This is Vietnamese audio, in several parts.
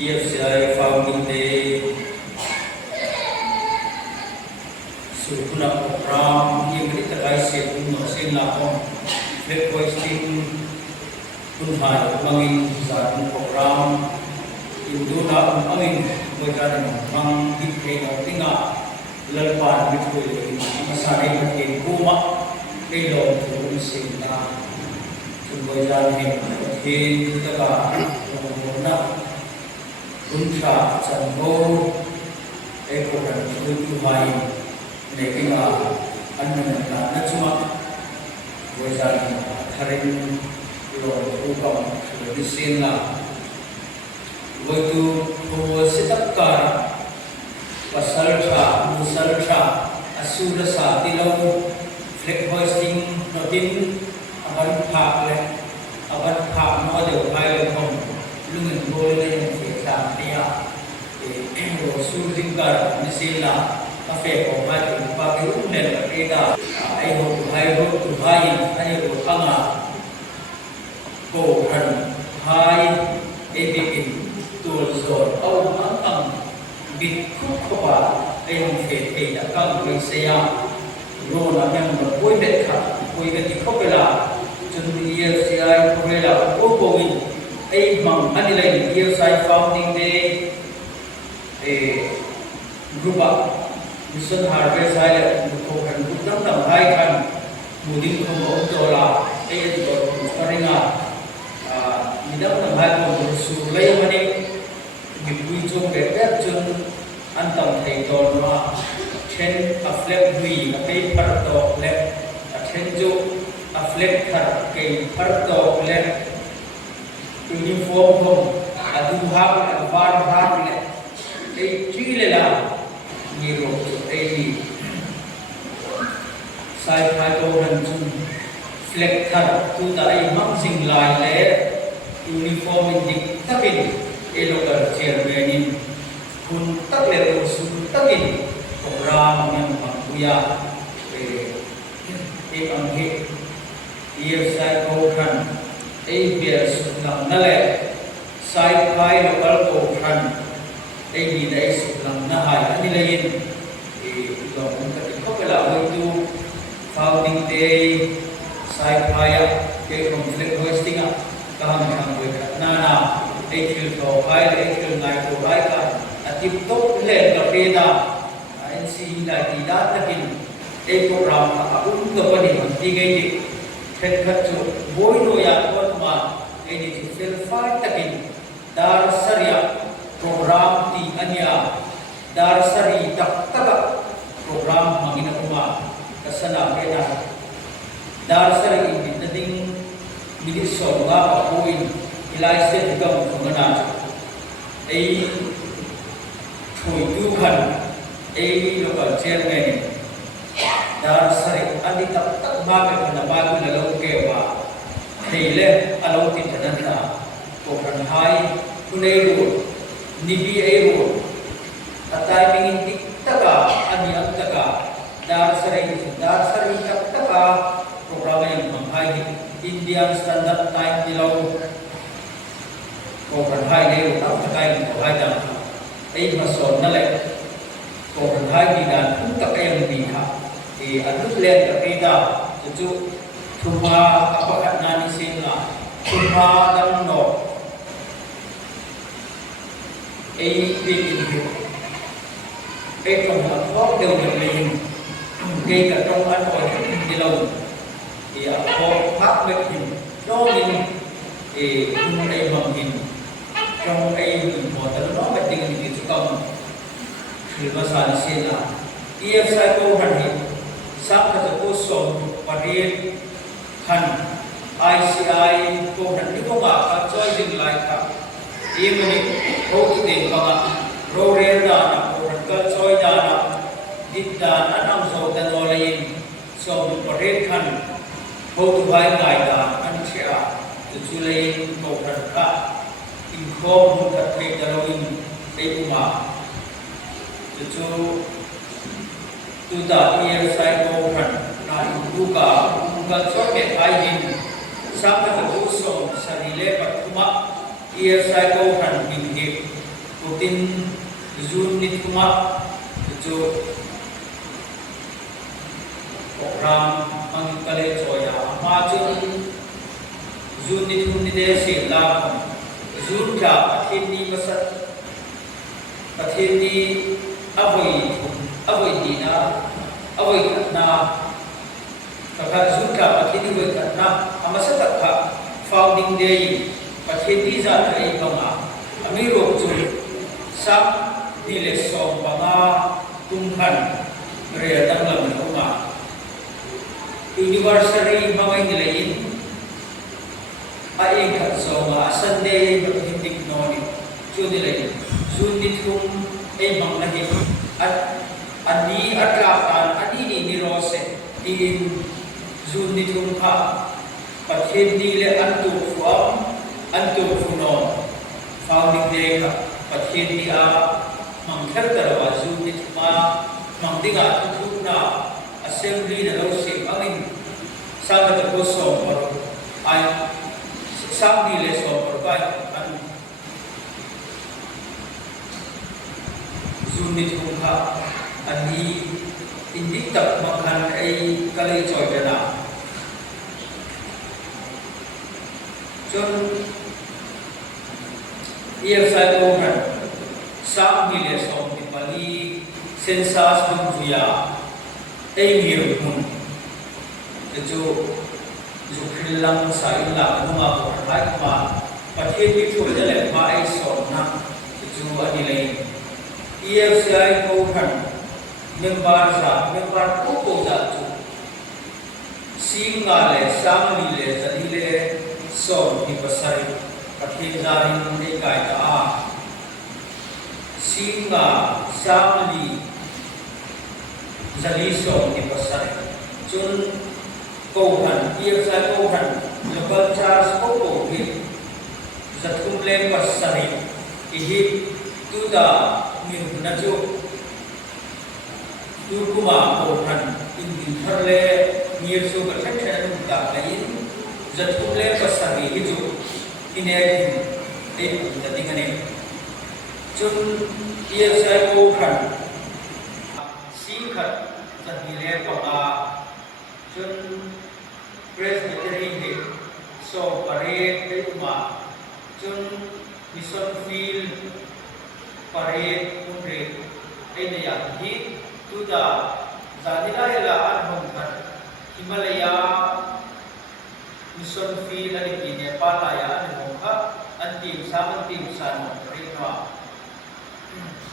EFCI founding day sukuna program yang kita kaisi puno sila kong requesting punhai mangin sa program induna mangin bukan mang dikhe tinga lalpan bitui masari makin kuma kilo turun sila bukan hin kita na Unsa Sango Eko dan Tutu Mai Nekinga Anna Nachuma Wazan Harin Lo Ukam Disina Waitu Sitakar Pasalcha Musalcha Asura Sa Tilaw Flag hoisting Notin Aban Pak Aban Pak Model Pilot Home Lungan Boleh Dia Surjingkar Nisila Kafe Komai Pagi Unen Eda Ayo Tuhain Ayo Tanga Ko Han Hai Edikin Tulzor Au Mantang Bitku Kopa Ayo Fete Dakang Risaya Rona yang berpointet kah Pointet di Kopela Jumlah EFCI Kopela Kopowin Mang anilai EFCI founding day grupa mission harvest hai ko kan budam dam hai kan muding ko dola karinga midam dam hai ko sulai mani bipui chong bet chun antam thai ton ma chen aflek hui kai par to lek chen jo aflek thar kai par to lek uniform hom adu hab var hab le ei chile la ni ro ei sai phai to han chun flex thar tu da ei mang sing lai le uniform dik takin e local chairman in kun tak le ro sun takin program yang puya ang he EFCI ko kan ABS lang nale sai khai local ko khan ai dai lang na hai ani lain lo ka ko pala tu founding day sai khai ke conflict hosting kaham kham ko na ai fil ko ai fil ngai ko ai ka atip top le ka peda NC la ti da takin ai program ka to pani ti gai ti khet khat chu boy no ya ko ma ini fil fight takin dar saria program ti anya dar sari tak taka program mangina kuma kasana kena dar sari ini nading bidi songa apoin ilai se digam kongana ei thoi tu khan ei local chairman dar sari adi tak tak ba ke na ba ku la lo ke ba thele alo ti thananta ko kan hai kunai ro nibi ai ro atai mingin tik taka ani am taka dar sari tak taka program yang menghai Indian Standard Time dilau ko kan hai ne ro tak taka yang ko hai dan ai mason na le ko kan hai di dan pun tak yang biha adut len ka peda tu thuma apa nani sila thuma dam no ai bikin ai kon ha ko đều được lên ngay cả trong ăn hỏi đi lâu thì có pháp bệnh hình do mình cũng đây bằng hình trong ai mình có tấn nó bệnh tình thì chúng ta thì mà sản sinh là EFCI ko han hi sam ka ko som parin han ICI ko han ni ko ma ka choi ding lai ka mani ro ki de ka ro re da na ko han ka choi da na dit da na nam so ta no lai som parin han ho tu bai ngai da an chia tu chu lai ko han ka in ko mu ka the da lo in ei ma tu chu tu da EFCI ko han na duka so ke ai hin sa ka tu so sa rile pat kuma EFCI ko han bin hi Putin Jun nit kuma itu program ang kale choya majun Jun nit hum ni desi la Jun ka patini masat patini avoi dina avoi na kaka Jun ka patini avoi na amasat ka founding day patini za thai banga amiro chu sam dile som banga tunghan re dang lam ma anniversary mangai nilein ai khat so ma sunday no hindik no ni chu nilein jun ni thum ei mang na hi at ani atla tan ani ni rose in jun ni thum kha pathin ni le antu fuam antu funo founding day ka pathin ni a mangkhar tarwa jun ni thuma mangdinga thu na assembly na lo se angin sama ta ko so par ai sam ni le so par bai an jun ni thuma ani indik tak makhan ai kalai choi dana chon EFSI program sam ni le so ni pali census dum thuya ei nhiều hun để cho khilang sai la ma ko hai ma pathe bi chu de le ma ai so na để cho ani le EFCI ko khan member ko za chu singa le sam ni le zani le so ni pasari pathe za rin ne kai ta singa sam ni zali so ni pasai chun ko han EFSI ko han local charge ko hi zathum le pasai hi tu da ni na chu tu kuma ko han in din thar le ni so ka thak thak nu ta lai zathum le pasai hi chu ine ei da dingane chun EFSI ko han khat zanile panga chun presbytery he so pare peuma chun mission field pare unre ene ya hi tuda zanila ela anhom khat Himalaya mission field ani ki Nepal ya anhom kha antim san rinwa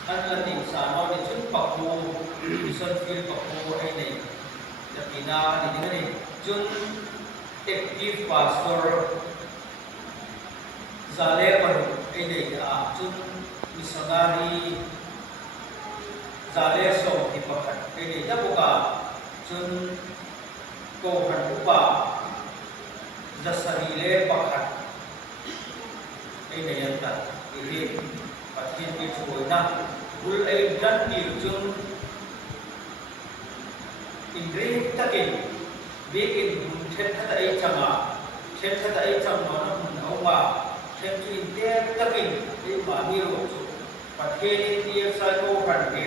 an la tim sa no ni chun pakku mission field pakku ai nei yapina ni ni chun active pastor zale par ai nei a chun missionary zale so ti pakhat ai nei da boka chun ko han upa zasari le pakhat ai nei anta ini pathin bi choi na ul ai dan ki chung indri takin bikin then thata ai changa then thata ai chang ma na mun auma then tu inte takin ai ma ni ro chu pathin ni sai ko han ke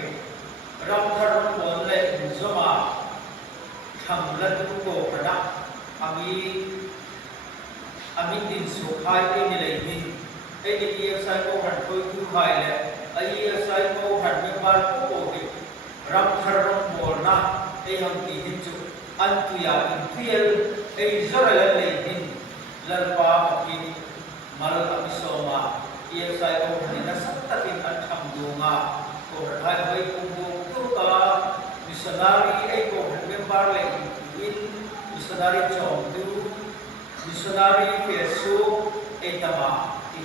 ram thar mon le zoma tham lan ko pada ami din so khai ni le min ai ni EFSI ko han khoi tu khai le ai EFSI ko han me par ko ke ram thar ram bol na ai ham ti hin chu an tu ya in fiel ai zara la le hin lal pa ki mal amisoma EFSI ko han na sak takin an tham du nga ko hai hoi ku bu tu ka missionary ai ko han me par le in missionary chom du missionary ke su etama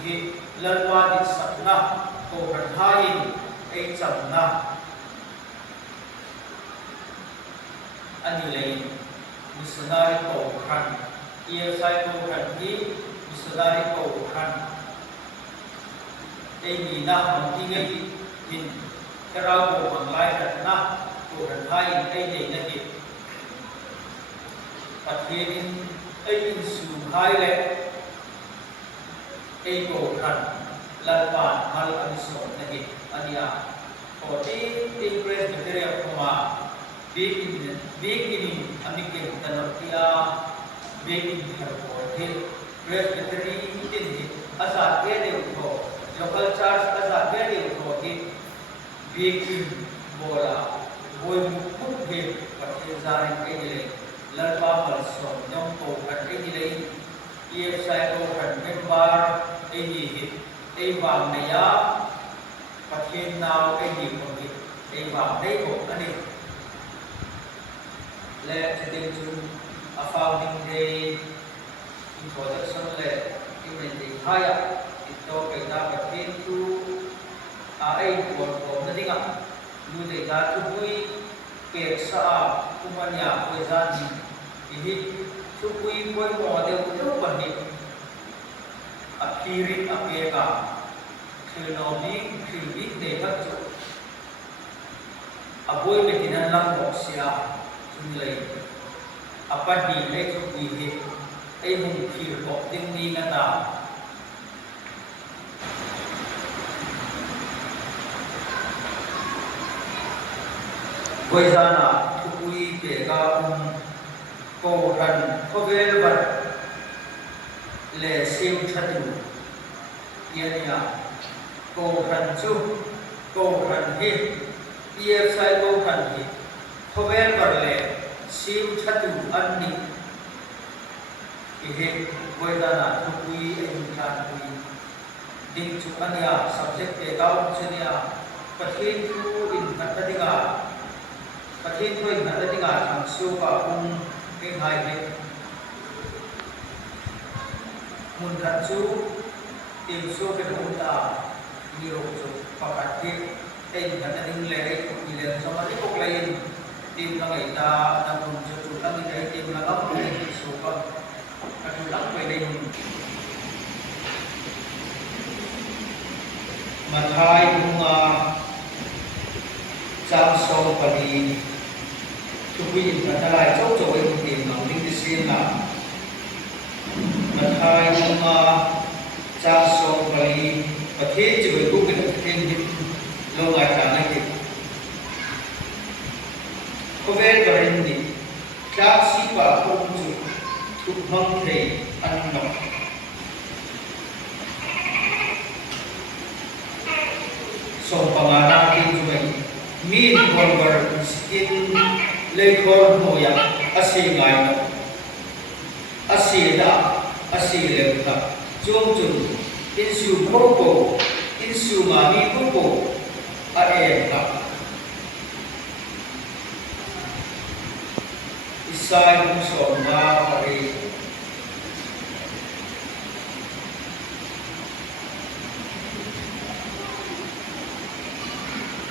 hi lalwa di sakna ko hadhain ai chamna ani lei missionary ko khan EFSI ko khan hi missionary ko khan ai ni na ham ti ngai hin karau ko manglai na ko hadhain ai nei na hi pathin ai in su hai le ai ko khan lalpan mal aniso nagi ania o ti presbyteria kuma big in amikin tanotia big in harpo he presbytery tin he asa ke de ko local church asa ke de ko he big in bola boy mukut he pati zarin ke le lalpa mal so dong ko kan ke le EFSI ko kan member hi ai vàng này á phát hiện nào cái gì còn gì ai vàng đấy của anh đi lệ cho đến chung founding day introduction lệ cái mình thì hai ạ itu kita phát hiện tu ai của nó đi ngắm lu để ta tu vui kẹt sa kumanya thời gian gì thì tu vui vui mò đều rất bận đi akhirin apeka khilnobi khilbik de thak chu aboi me tinan lang boxia chunlei apadi le chu pi he ai hum khil bok ding ni na ta koizana thukui pe ga ko ran khovel bar le sim thatu yania ko han chu ko han hi EFSI ko han hi khovel par le sim thatu anni he boidana thukui en kan hui ding chu ania subject pe gaun chania pathin chu in tatadiga pathin thu in tatadiga thang su ka ke hai he mun kan chu tim su ke hum ta ni ro chu pakat ke ei kan ning le ei ku le so ma ni kok lain tim na ngai ta na mun chu chu lang ni ei tim na ngam ni su ka kan lang pe ding mathai bunga cham so pani chu wi in ta lai chau chau ei tim na ning di sin na mathai bunga cha so bali pathe chwe ku ke thêm hit lo ngai ta nai ki khovel barin ni kla si pa khom chu tu hang thei an no so pangana ki chwe mi kon bar skin le khor ho ya ase ngai no ase da ase le ta chung chung in su popo in su mani popo a em ta isai hum so ma pare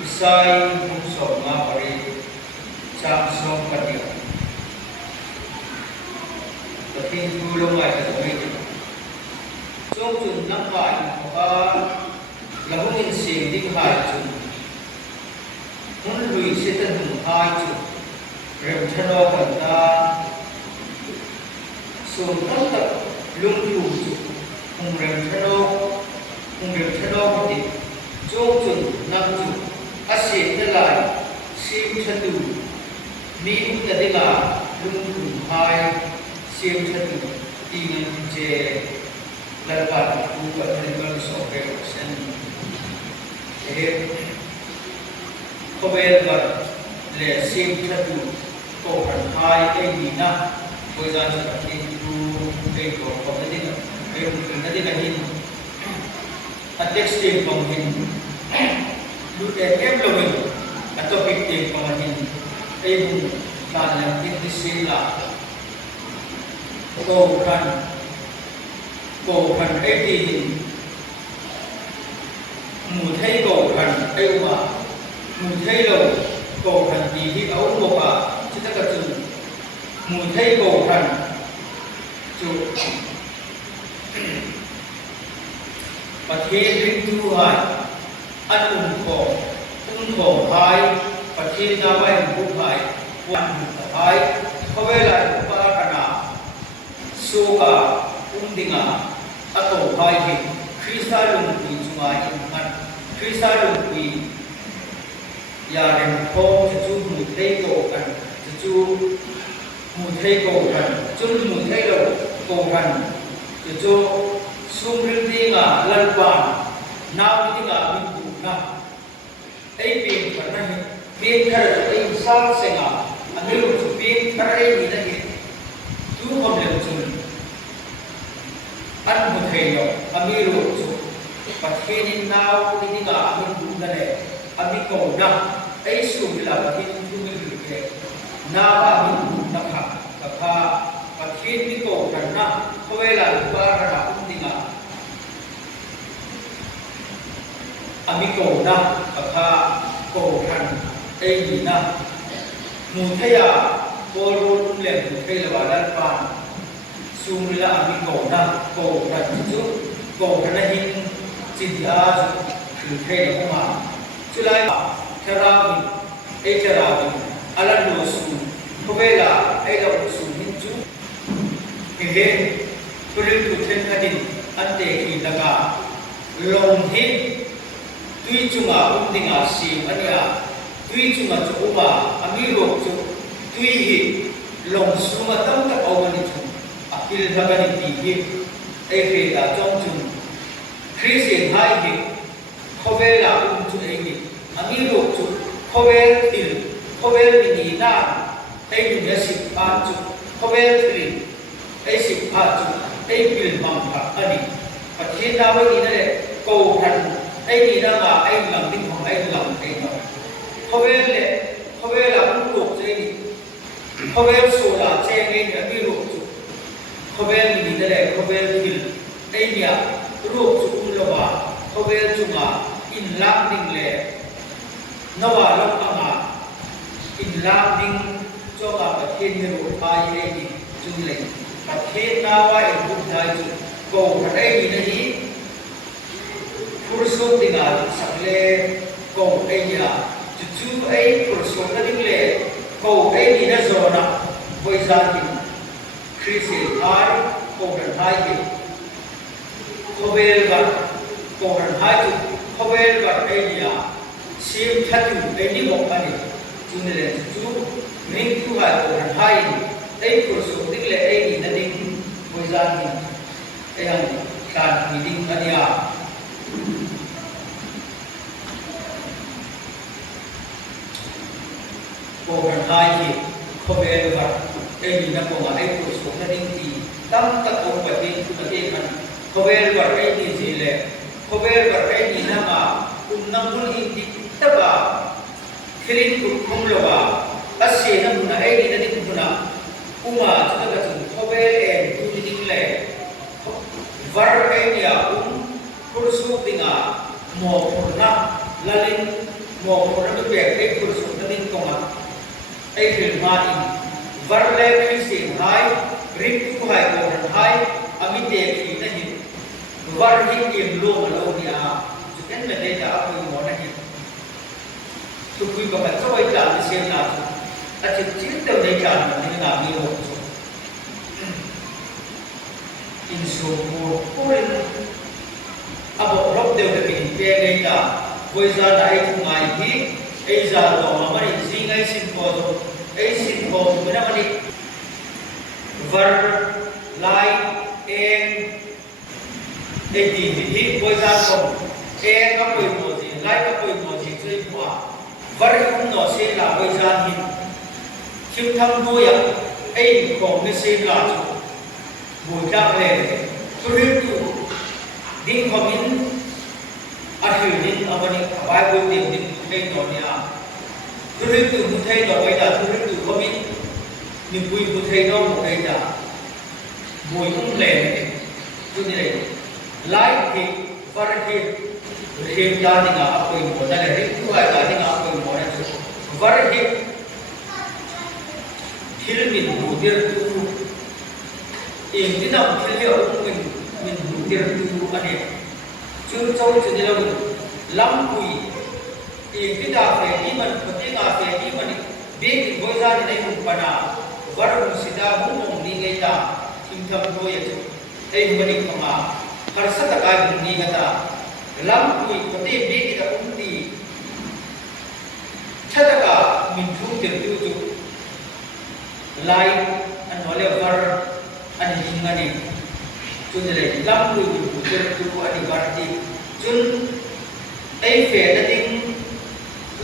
isai hum so ma pare cham so pati pathin tu lo mai ta mai chung chun nang vai ka lahung in sing ding hai chun mun lui se tan hum hai chu rem thano kan ta sum tam tak lung thu chu hum rem thano ti chung chun nang chu ase ta lai sim thatu mi ta de la lung thu hai sim thatu ti ngan je lalpan ku ka thanimal so ke sen khovel bar le sim thatu ko han hai ei ni na boidan sa tin tu ei ko ko de na ei ku na de na hin a text te ko hin lu te em lo min a topic te ko hin ei bu kan la tin di sin la ko kan ei ti hin mù thấy cổ thần yêu mà mù thấy lầu cổ thần thì khi ấu một bà chứ tất cả chữ mù thấy cổ thần chủ và thế linh thu hài ăn khổ hai và thế ra bay cũng hài quan hai có về lại cũng ba cả nào số cả cũng đi ngả à tổ hai thì khi xa lùng thì chúng mai in man Krista lu pi ya ren ko chu mu thei ko kan chu mu thei ko kan chu mu thei lo ko kan chu sum rin ti nga lan pan naw ti nga min tu na ai pin kan na pin khar ai sa se nga ani lu chu pin khar ai ni na hi tu hom le chu an mu thei lo ami lu chu pathin naw ti nga min tu na le ami ko na ai su la pathin tu mi lu ke na ba min tu na kha ka pha pathin ni ko kan na ko ve la ba ra ti nga ami ko na ka ko kan ai ni na mu thaya ko ro le mu thai la ba pa sum la ami ko na ko kan chu ko kan hin chi dia chu thai la ma chu lai thara mi ai thara mi ala no su ko ve la ai la su hin chu he puril tu then kadin ante ki daga long hin tui chunga umdinga sim ania tui chunga chuma amiro chu tui hi long suma tam ta awani chu akil thagani ti hi e fe da chong chu Christian hai hi khobela chu e hi amiro chu khobel til khobel ni na ai ni ya sip a chu khobel til ai sip a chu ai bil mam ka ani pathin da wa ni ne ko han ai ni na ma ai lam tin hong ai lam ai no khovel la bu lok che ni khovel so la che nge ni ami lok chu khovel ni de le khovel thil ai nia lok chu um lo wa khovel chu ma in lam ding le nawa lok ama in lam ding cho ga pathin ni ro pa ye ni chu le pathin na wa ai bu dai chu ko ai ni na hi kurso tinggal sakle ko ai ya chu ai kurso na ding le ko ai ni na zona voi za ti krisi ai ko ran hai ki khobel ga ko ran hai chu khobel ga ai ya sim thatu ai ni mo ani chu ne le chu ring tu ha ko ran hai ai kurso ding le ai ni na ding voi za ti ai han kan ni ding ania ko kan hai ki khobel ga ai ni na ko ma ai ko so na ding ti tam ta ko pa tin tu ta ke kan khobel ga ai ni ji le khobel ga ai ni na ma nam bul in di ta ba khilin ku khum lo ba ase na mu na ai ni na ding tu na uma ta ga tu khobel en tu ni ding le var ai ni a kursu tinga mo na lalin mo na tu be ai kursu na ding ko ma ai khil ma in var le Christian hai ring tu hai ko ran hai ami te ki na hin var hi kim lo ma lo ni a chu ken me le da ko mo na hin tu kui ba ka choi ta ni sen na a chi chi te ne ka na ni na mi ho in so ko ren abo rob de de ki te ne ta voi za dai tu mai hi ai za lo ma ma ni sing ai sin ko ai sin ko na ma ni var lai en ai ti hi voi za ko e ka poi mo ji lai ka poi mo ji chui kwa var kum no se la voi za hin kim tham do ya ai ko me se la chu bo ja le tu ri tu ding ko min a hi din abani bai bo din din kai no nia tu ri tu mu thai do bai da tu ri tu ko min ni bui mu thai do mo kai da bui um le tu ni le lai ki var ki rim da ni ga a koi mo da le ri tu ai da ni ga a koi mo na chu var ki thil min bu dir tu in ti nam thil le min bu dir tu ani chu chau chu ni lo lam bui in ti da fe ni man pati ga fe ni man be ki boi za ni nei hun pana var mu sida mu mong ni ngai ta kim tham do ya chu ei mani kama har sa ta kai ni ga ta lam kui ko ti bi ki da ti chata ka min thu te tu tu lai an ole var an hingani chun le lam kui ku te tu ani var ti chun ai fe da ding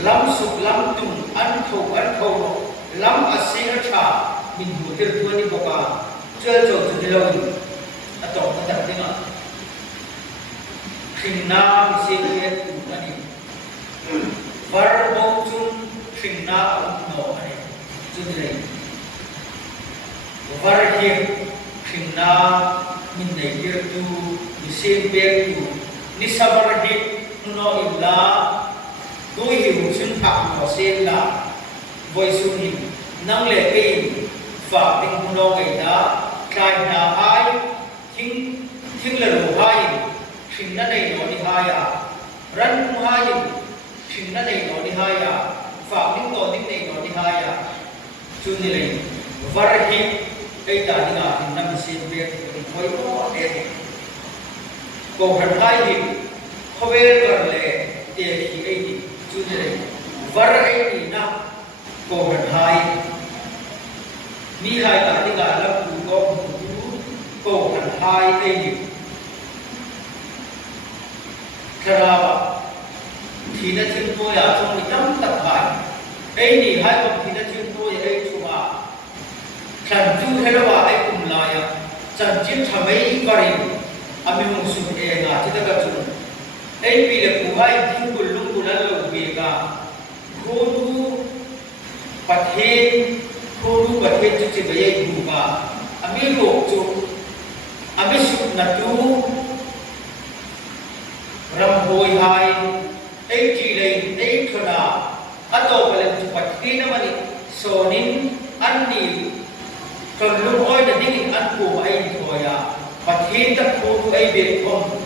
lam suk lam tum an tho lam asir cha min bu te tu ani boka chel cho tu lo atong ta ta dinga khina se ke tu ani var bo chun khina no ani chun le var hi khina min nei ke tu ni se pe tu ni sabar hi no illa tu hi chun thak no se la voi sun hi nang le pe fa ting no ngai da kai na ai thing la ro hai thing na nei no ni hai à ran mu hai thing na nei no ni hai à fa ning no ning nei no ni hai à chu ni le var hi ai ta ni ga thing na mi sin be khoi no de ko han hai hi khowe kar le te hi ai ni chu ni le var ai ni na ko han hai mi hai ta ni ga la ku ko han hai ai ni Kerabat, tidak cinta ya, cuma hitam tak hai. Ini hai kau tidak cinta ya, ini cuma. Kan tu helawa ai kumlaya, can cinta mai karim, ami musuh enga, kita kacun. Ini bila kuhai tinggal lunggulan lubega, kodu pathen cuci bayai buka, ami rokju, ami suk natu. Ram hoi hai, ai chi lei, ai thona, ato paling cepat kini mani sonin anil, kalau oi dah dingin anku ai thoya, pathin tak puru ai bekom,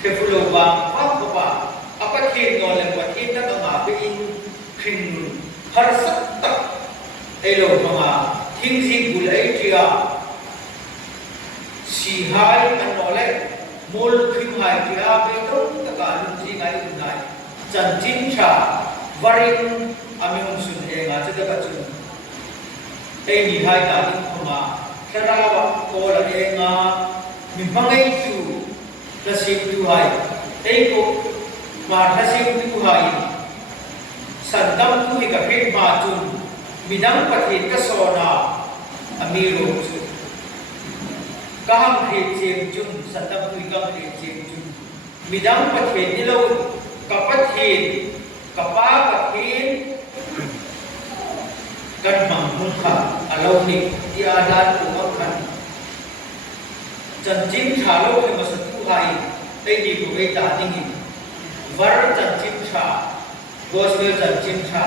kefulo ba, apa apa kini noleng pathin tak ngapin kini, harus tak, elo mga tingsi gulai dia, si hai anoleng. Mul khim hai kia betul taka lunci ngai unai jan jin cha varin amyong sun e nga chada ka chun e ni hai ta din khoma kharawa ko la e nga mi mangai tu la sim tu hai e ko ma tha sim tu hai sandam tu hi ka phit ma chun midang pathin ka sona amiro chu kaham khit chem chun satam tui kam khit chem chun midang pathen ni lo kapathin kapa pathin kan mang mun kha alo ni ti adan ku ma khan chan chin tha lo ke ma satu hai ei ni ku ei ta ding var chan chin tha gospel chan chin tha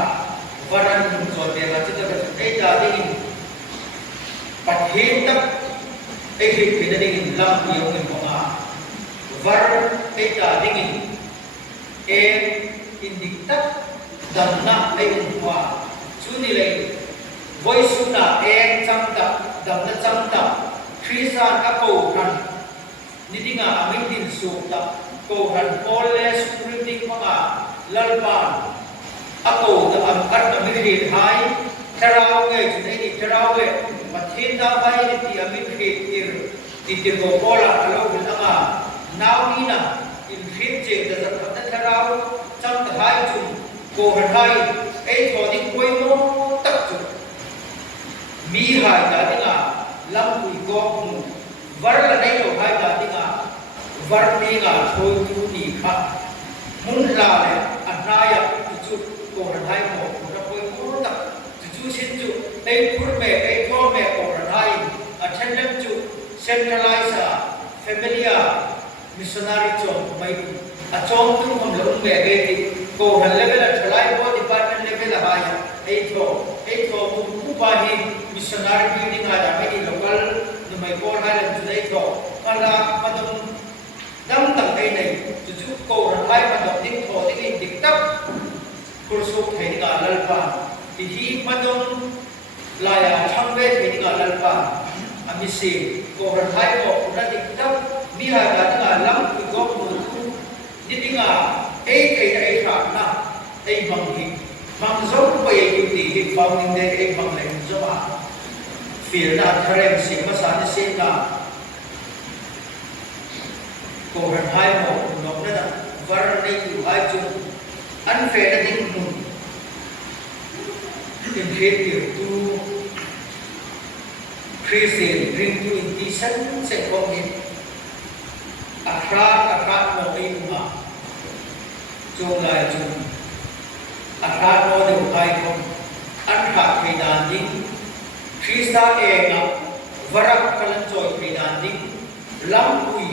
varan kun ko de ga chita ka ei ta ding pathin tak ai khi khi dingin lam yung mga var ai ta dingin indikta dan na ai umwa chuni lei voice na chamta dan na chamta krisan ako kan nidinga amin din sukta ko han pole scripting mga lalpan ako da ang at amiri hai taraw ngai chuni ni taraw mathin da bai ni ti amin khit tir ko pola alo bilanga naw ni na in khit che da sa ta taraw cham ta hai chu ko han hai ei tho ni koi no tak chu mi hai da dinga lam kui ko mu var la dai lo hai da dinga var ni ga thoi tu ni kha mun la le anaya chu ko han hai mo ra koi ko tak chu sin chu ei phur me ei tho me ko han hai attendant chu centralize familiar missionary chom mai a chom tu hom lo me ge ko han level a thlai bo department level a hai ei tho mu pa hi missionary building a da mai local ni mai ko hai lam chu ei tho ala padum dam tak ei nei chu ko han hai padum ding tho ding dik tak kursu thai ga lalpa hi padum laya thangwe thai ga lalpa amisi ko han hai ko na dik tak mi ha ga lam ku go mu Nidinga ay thả na ay manghi mang giống bay cái tỷ phong ninh đây ay mang lên giống à phía na tharem si masana si na cô hân hai một nộp đó var này tu hai chung ăn phê đã định mùng in phê tiểu tu Christian bring to indecent sẽ không hết akrat mo ay uma chung lại chung akrat mo đều hai không ăn hạt thầy đàn đinh Krista e ngọc varak kalan choi thầy đàn đinh lắm ui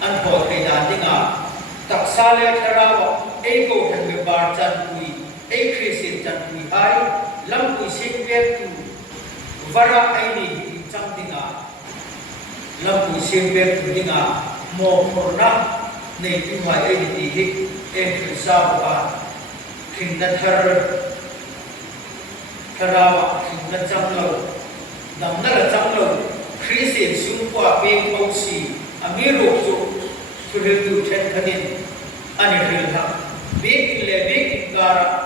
ăn hồ thầy đàn đinh à tak sa le tharawa ay ko thân về bar chan ui ay Christian chan ui hai lắm ui xin biết tu varak ay ni chang đinh à lâm bùi xem về từ những mồ hồn na này tu hoài ấy thì hít em thử sao và kinh đất tharawa kinh đất trong lâu nằm đó là trong lâu Christian xung qua bên câu xì amiru tu tu tu chân khadin anh hiểu không biết lệ biết cả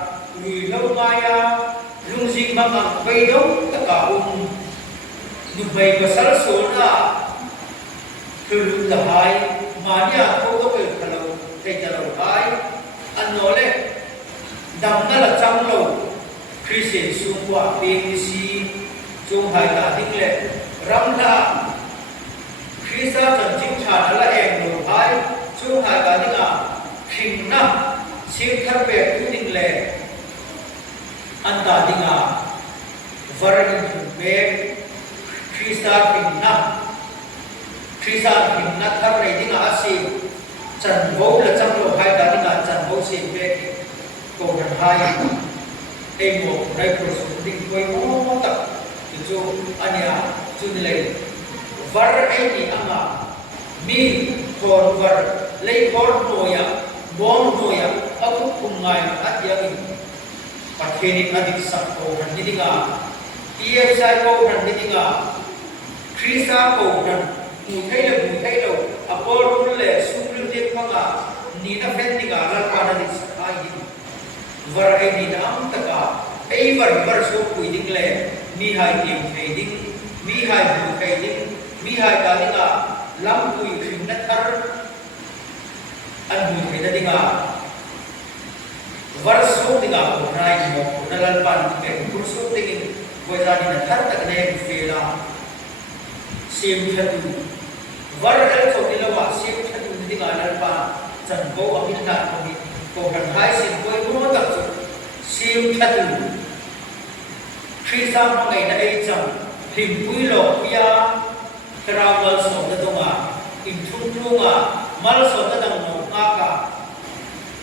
người lâu maya lung gì mà bằng bay đâu tất cả nụ bay và sál số naคือจะหายมาเนี่ยเขาก็เป็นทะลุใครจะเราหายอันโน้นเลยดังนั้นละจังเราคริสเตียนสูงกว่าเป็นสีจงหายตาทิ้งเลยรำละคริสต์จันจิงชาณละเองเราหายจงหายตาทิ้งขิงนะสิ่งที่เป็นผู้ทิ้งเลยอันตาทิ้งวาระนี้เป็นคริสต์ทิ้งนะKrista hình nát tháp này tiếng Asi trần bố là trong lỗ hai cả tiếng trần bố xin về cổ gần hai em một đây cổ xuống định quay mô tập từ chỗ anh à chú này var em thì ama mi thôn var lấy bon nồi à aku cùng ngày ắt yang phát hiện adik sắc cổ gần đi tiếng ia sai cổ gần đi tiếng Krista cổ gần mùi thấy đâu Apollo lệ sung lưu tiên phong nina phép tình lan qua đi sắc ai var ai nina am taka ai var số quỷ đinh lệ mi hai tiền thầy đinh mi hai bùi thầy đinh mi hai cả đinh lắm quỷ khinh nát thar an bùi thầy đinh var số đinh của nai một của lan pan cái bùi số đinh với gia đình thar tak nên phê la sim thadu var el so ilawa sim thadu dinga lalpa chan ko amin na ko kan hai sim ko mo tak sim thadu khi sam ngai na ei chang him pui lo pia travel so da donga in thung thunga mal so da dang no ka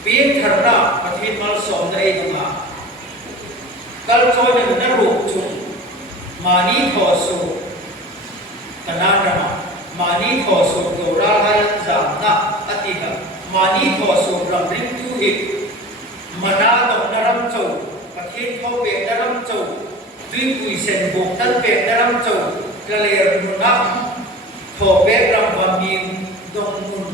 pin tharna pathin mal so da ei donga kal choi na ru chung mani tho so kanana mani tho so do ra hai zam na atiha mani tho so ram ring tu hit mana dong naram chau pathin tho be naram chau tui pui sen bok tan be naram chau kale na tho be ram bam mim dong mun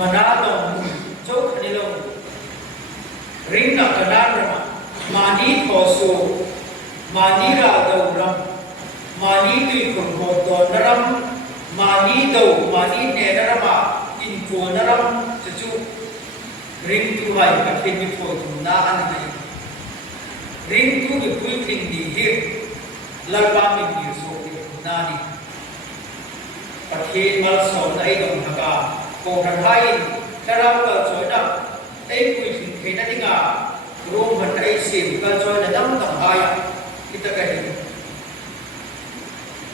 mana dong chau khani lo ring na kanana mani tho so mani ra do ram mani tui kun ho do naram mani do mani ne narama in ko naram chu ring tu hai ka thin ni pho tu na an mai ring tu ni pui thin ni hi lal ba mi ni so ni na ni pathe mal so nai dong ka ko kan hai karam ka choi na ei pui thin the na dinga rom ban ai sim ka choi na dam tam hai kita ka hi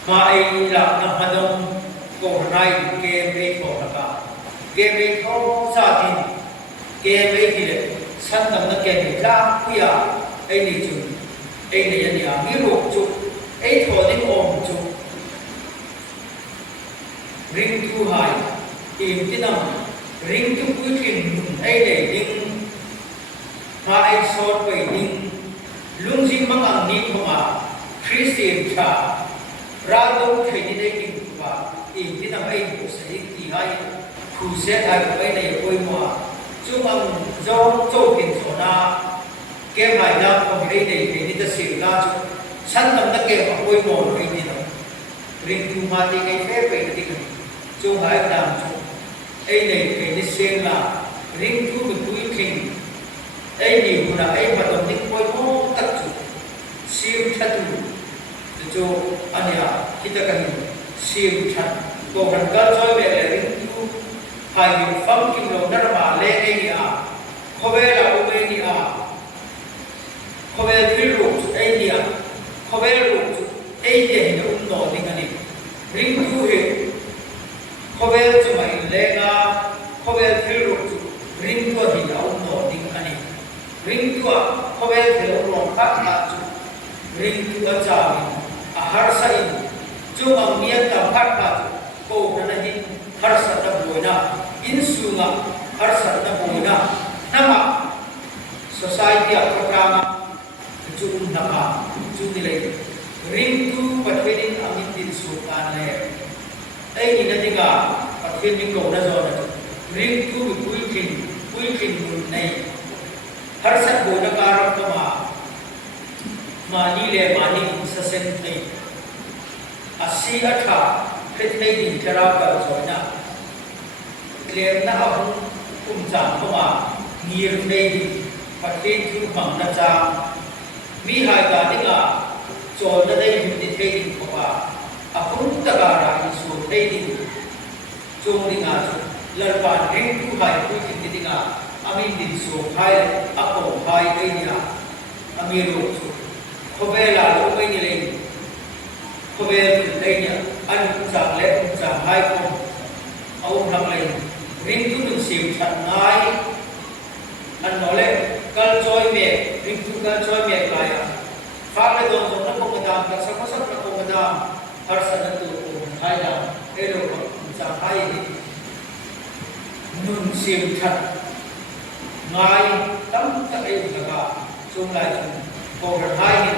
ma ai la na hadong ko nai ke me ko ka ke me tho sa tin ke me ki le san dam na ke ni la ku ya ai ni chu ai ni ya ni a mi ro chu ai tho ni om chu ring tu hai im ti nam ring tu ku thin ai le ding ma ai sot pe ding lung jing mang ang ni thoma Christian cha ra đâu thầy đi đây kinh ba in cái năm ấy của sẽ hai khu xe hai của ấy này quay mùa chúng ông do châu tiền số na kem hai na không ấy này thì đi ta xỉu na chú sẵn tâm ta kem mà quay mùa rồi thì nó riêng tu ma thì cái phép vậy thì cái chú hai làm chú ấy này thì đi xem là riêng tu mình quý kinh ấy nhiều là ấy mà đồng tính quay mùa tất chủ siêu thật chú anh à kita kan siêu thật cô hắn có cho về là riêng tu hai người phong kim long đó mà lê ấy đi à có về là ông ấy đi à có về thì lục ấy đi à có về lục ấy đi thì ông nói đi cái này riêng tu hết có về cho mày lê nga có về thì lục riêng tu thì ông nói đi cái này riêng tu có về thì ông nói phát là riêng tu ở chợ har sai chúng ông miên tam phát là cô nó là hình har sa ta bồi na insunga har sa ta bồi na nama society program chung nama chung nilai ring tu patwedin amin din sultan le ai ni na tinga patwedin min ko na zo na ring tu kui kin mun nei har sa bồi na karam to mani le mani sa sen nei asi atha khit nei din thera ka zo na liền na ông chàng có mà nhiều đây phát hiện thứ bằng na cha mi hai cả tiếng à cho na đây mình đi thấy có mà ông ta cả ra số đây đi cho đi ngà lần bàn riêng thứ hai cuối cùng đi ngà amin đi số hai ako hai đây nha amiro có về là lúc ấy như lên có về đây nha anh chàng lẽ chàng hai con ông thằng này riêng tu mình siêu thật ngay anh nói lên cal choi mẹ riêng tu cal choi mẹ lại phát lên don don nó không có đam cả sao có sắc nó không có đam har sa nó tu hai đam cái đồ chẳng hay gì mình siêu thật ngay tâm tất ấy là cả chung lại chung có gần hai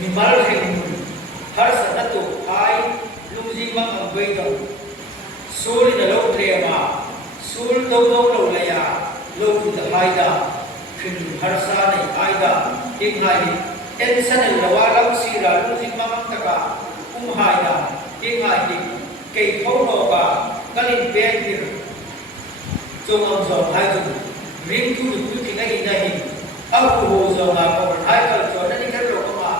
mình mal hình har sa nó tu hai lúc gì mà ông bây giờ sul na lo trema sul do lo ya lo tu da haida khin harsa nei aida ting hai en san la wa lam si ra lu jing ma mang ta ka haida ting hai ti ke tho no ba kalin pe ti chung ông zo hai tu ring tu du ki ngai nai au ko ho zo ma ko hai ka cho na ni ka ro ma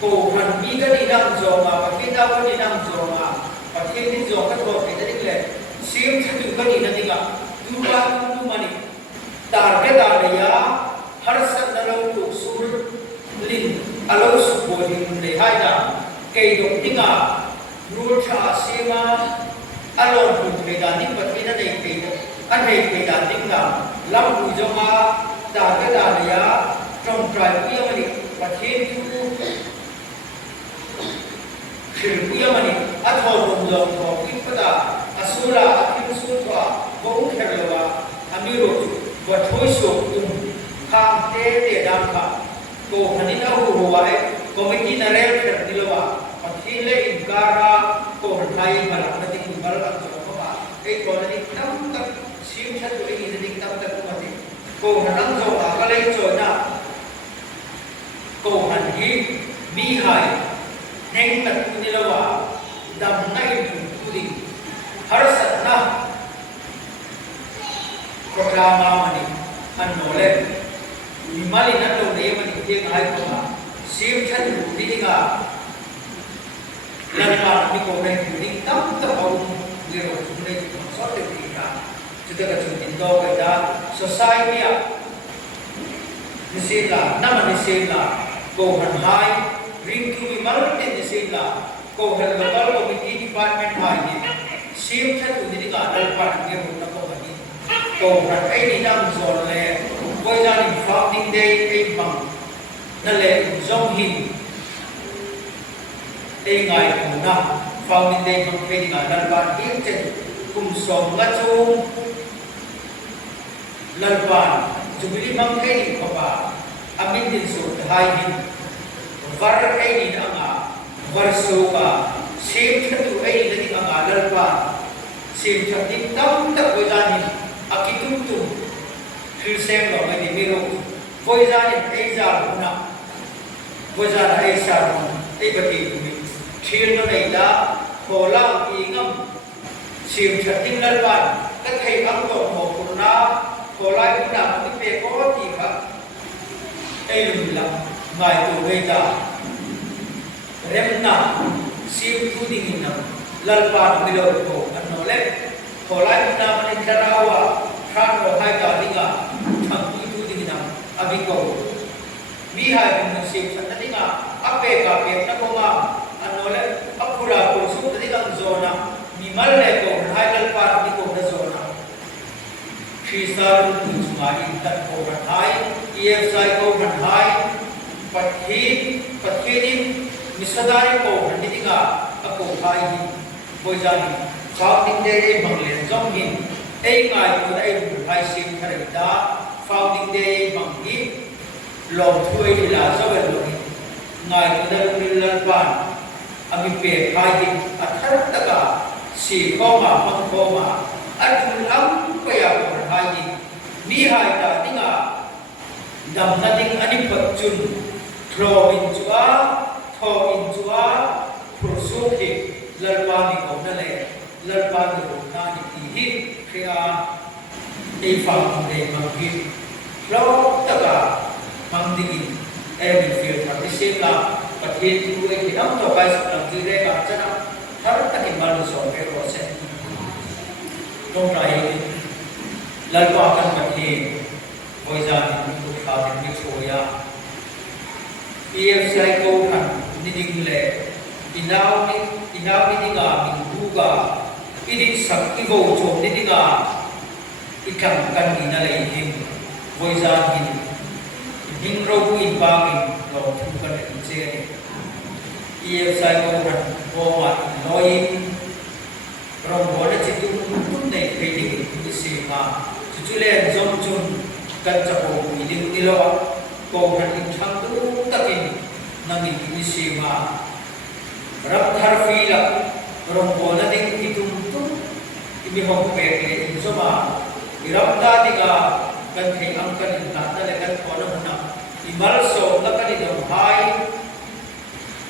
ko han mi ka ni nam zo ma pa ki da ko ni nam zo ma và thiên nhiên do các bộ phải đến là siêu chất lượng cái gì nữa thì cả tu mani tar cái tar này ya har sát na lâu tu sur lin alo su bồi hình để hai đàn cây đồng tiếng à rùa trà sima alo tu cây đàn tiếng bát thiên này cây anh này cây đàn tiếng nào lắm bùi cho ma tar cái tar này ya trong trái bùi mani và thiên tu Khuya mani atho rum lo ko ipata asura akim sutwa ko kherwa amiro wa thoiso kham te dam kha ko hanina hu wa committee na rel kher dilwa pathile inkara ko thai balak na ting bal ka ko ba ei ko ni tam tak sim tha tu ni ni tam tak ko ti ko hanang zo ka le cho na ko han hi mi hai neng tak nilawa dam nai tu har satna proklama mani anole himali nan lo ne mani theng hai ko ma siu chan ni dinga lan pa ni ko ne ni tam ta au ni ro tu ne so te ti ka chu te ka chu tin do ka da society a ni se la na ma ni se la ko han hai ring tu mi mal te ni se la ko hel local committee department hai ni siu chan tu ni ka dal pa ni ro na ko ni ko han ai ni nam zo le ko ja ni founding day ai bang na le zong hin ai ngai ko na founding day bang ke ni ga dal pa ti chen kum som nga chung lal pan jubilee bang ke ni ko ba amin din so hai hin var ai ni na nga var so ka sim thatu ai ni nga lal pan sim chặt đi tâm tất với gia đình à cái tung tung khi xem vào cái gì miro với gia đình ấy già cũng nặng với gia đình ấy già cũng ấy bật đi của mình thiên nó này đã hồ lao ý ngâm sim chặt đi lần bàn các thầy âm tổ một của nó hồ lai cũng làm cái việc có gì cả ấy là ngài tụ gây ta remna sim thu đi nghìn năm lần bàn milo của anh nói lên hồ lai cũng làm anh ra wa khan hồ hai cả đi cả thằng thu đi nghìn năm abi cầu mi hai bên sim chặt đi cả ape cả việc nó có mà anh nói lên apura của số đi cả zona mi mal này của hai lần bàn đi của zona khi sao cũng chúng ta in tận của phần hai EFSI của phần hai phát hiện misadari của phần đi cả của hai bây giờ pháo đinh đây bằng liền trong hình ấy ngày của đây hai sim thay đã pháo đinh đây bằng ít lòng thuê là do vậy rồi ngày của đây lần bàn ami pe hai hình thắt tất cả xì kho mà không kho mà anh lắm bây giờ còn hai gì mi hai ta tiếng à đầm na tiếng anh bật chun throw in chúa pro thì lần ba đi cũng đã lệ lần ba đi cũng đã đi hít khi đi phòng để mà hít lo tất cả mang đi em mình phiền phải đi xem là bật hít đuôi thì nắm cho cái sự làm gì đây mà chắc là hết tất cả mọi người cái rồi sẽ trong trái lần qua căn bệnh thì bây giờ thì chúng ta phải biết rồi à EFSI câu hẳn đi đình lệ inao đi ngà mình bu gà đi sắc cái vô trộm đi ngà cái cẳng căn đi na lấy hình bây giờ thì hình râu in ba mình rồi thu căn định xe này EFSI câu hẳn vô mặt nói rong bố đã chỉ tung này cái gì cái gì mà chú lên trong chun cần cho bộ ý định đi lo cô hắn in thăng tu tất in năng cái gì mà rap thar phi là rong bố đã đi cái tung cái bị hỏng về cái in số mà rap ta đi cả cần thấy ăn cần in tạt là cần có nó nằm imal so là cần đi đồng hai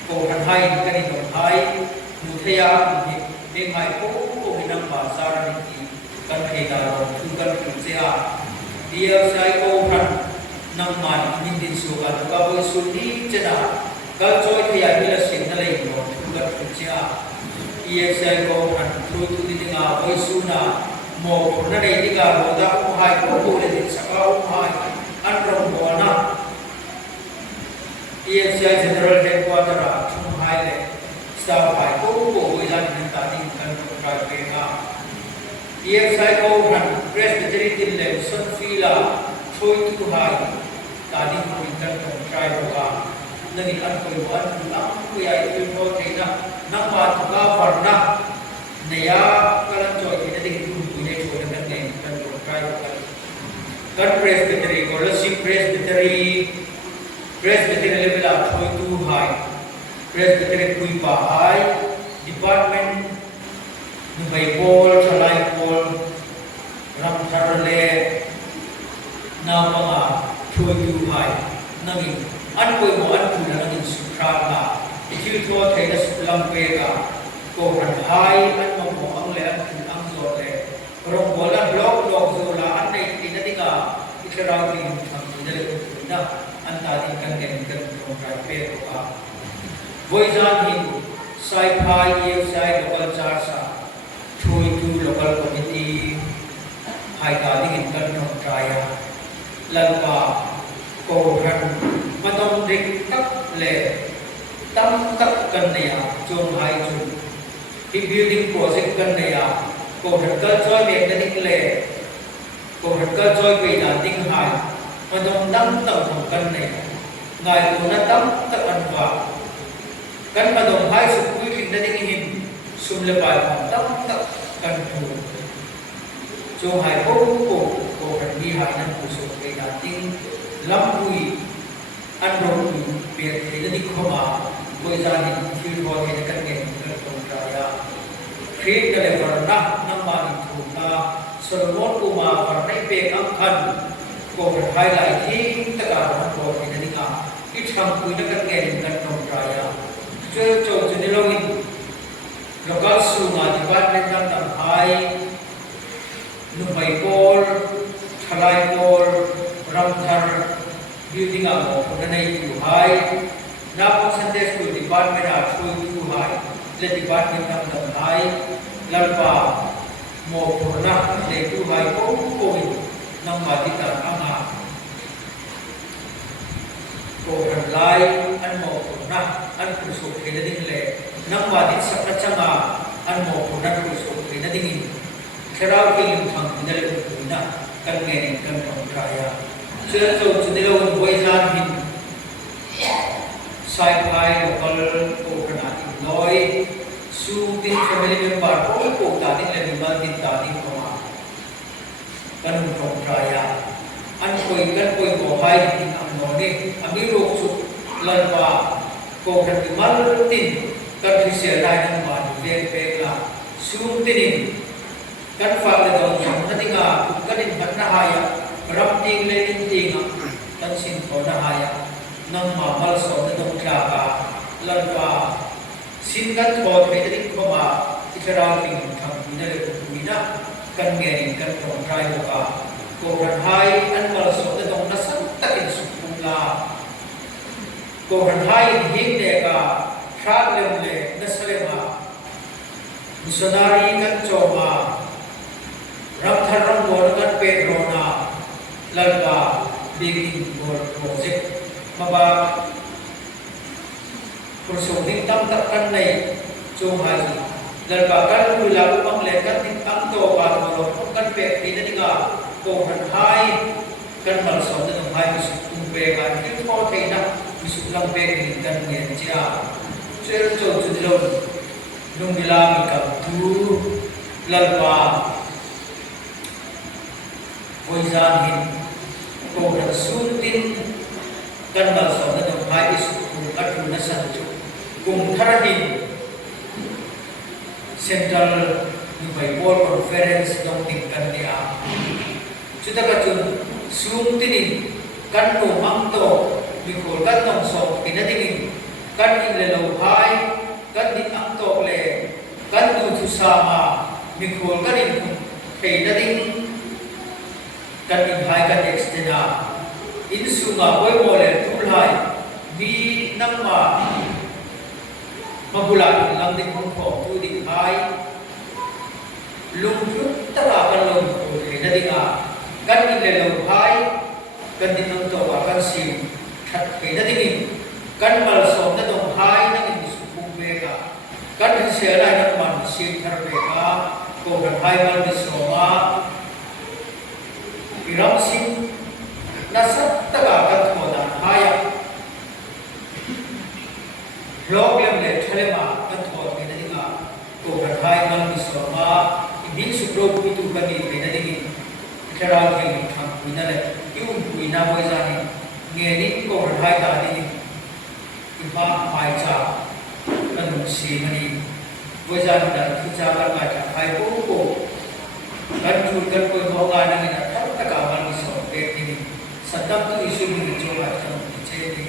cô hắn hai cần đi đồng hai muthaya nên ngày phố của mình đang bảo sao ra thì cần phải là thu cần phải sẽ đi sai cô phần năm màn nhìn tin số cả các với số đi chứ nào các chơi thì ai là sinh ra lấy một thu cần phải sẽ sai cô phần thu đi ngà với số nào một nó đây đi cả một ta cũng hai cũng bộ để định sắc cũng hai ăn rồng bò na sai general headquarter chung hai này staff phải cố bộ với gia đình ta đi cần phải về mà EFSI câu hẳn presbytery tin lệ xuân phi là thôi tu hai ta đi mình cần phải về mà nên ăn quỳ ăn lắm quỳ ai quỳ thôi thì na năm mà chúng ta phần na này cái lần chơi thì nó đi cùng quỳ này chơi được cái cần phải về cần presbytery có là ship presbytery level là thôi tu hai presbytery kui bahai department nu bai pol thalai pol ram tharle na manga thui tu hai nagi an koi mo an tu na ngi sukra na ikil tho thai na sulam pe ka ko ran hai an mo ang le an tu ang zo le rong bola block zo la an nei ti na dinga ikra ri thang ni le na an ta din kan rong kai pe ko ka với gia đình sai phai EFSI local charge chui tu local committee hai cả đi hình cân trong trai lần qua cầu răn mà trong định tắc lệ tâm tắc cân này chung hai chung cái building project cân này cầu răn cơ chơi việc đã định lệ cầu răn cơ chơi vì đã định hai mà trong tâm tổngของcân này ngài cũng đã tâm tắc ăn vào kan madong hai su kui kin da ding hin sum le bai ma tam tak kan thu cho hai ko kan ni hai nan ku so ke da ting lam kui an ro ku pe the da dik khoma ko ja ni fi ho he kan nge kan ko ta ya create the level na nam mani thu na Solomon kuma karnai pe ang khan ko highlight hi taka na ko ni ni nga I thang pui na kan nge kan nom raya cho ni longin local su nga department ng hai numai kol thalai kol ramthar building mo na nei tu hai na po Sunday school department a thui tu hai le department ng hai lalpa mo purna le tu hai ko nang madita anga ko lai an mo purna an kusu khena ding le nang madit sakachanga an mo purna kusu khena ding kherau ki lim thang na le na kan nge ni kan thong kaya sir so chudilo boy jan hin sai pai local ko kana loi su tin family member ko ta ding le ni mal din ta ding ko ma kan thong kaya an koi ko hai din am no ni ami ro chu lan wa ko kan di mal tin kan thi se dai nang ma ve pe la su tin kan fa le dong yang na dinga kan din ban na haya ram ting le tin ting kan sin ko na haya nang ma mal so na dong kla ka lan wa sin kan tho pe din ko ma ikara king tham na le ku na kan nge ni kan thong kai lo ka ko kan hai an mal so na dong na san takin su kum la ko kan hai hin de ka thak le na sale ma missionary kan choma ram tharam mo kan pe rona lalba begin world project maba prosoding tam tak kan nei chung hai lalba kan ula upang le kan tin tam to ba mo kan pe ni na ko kan hai kan mal so na hai su tum pe kan ki ko thei na su lang pe ni kan ne chia cher cho chu lo nung bila mi ka tu lalba Voizan hin ko kan sun tin kan mal so na dong hai is kum atu na san chu kum thara hin central Dubai World Conference dong tin kan dia chuta ka chun sum tinin kan no mang to mi ko kan nong so kinading kan in le lo hai kan din ang to le kan du thu sama mi ko kan in thei na ding kan in hai kan extena in sunga boy mole tulhai bi namma mabula lang din kong ko tu ding hai lung thut tara kan lung ko na dinga kan in le lo hai kan din nong to wa kan sim that ke na ding kan mal so na dong hai na in su kum be ka kan in se la na man sim thar be ka ko kan hai mal ni so ma Iram sim nasat taga kan thoda haya problem le thalema kan thod me na dinga ko kan hai mal ni so ma in su pro pi tu kan ni me na dingi khara ke tham ina le yum ina boy za ni nge ni ko kan hai ta ni iba mai cha kan si mani boy za ni da thu cha kan ma cha hai ko kan thu kan ko ho ga na ni taka mal ni so pe ni sadam tu isu ni jo ha cha ni che ni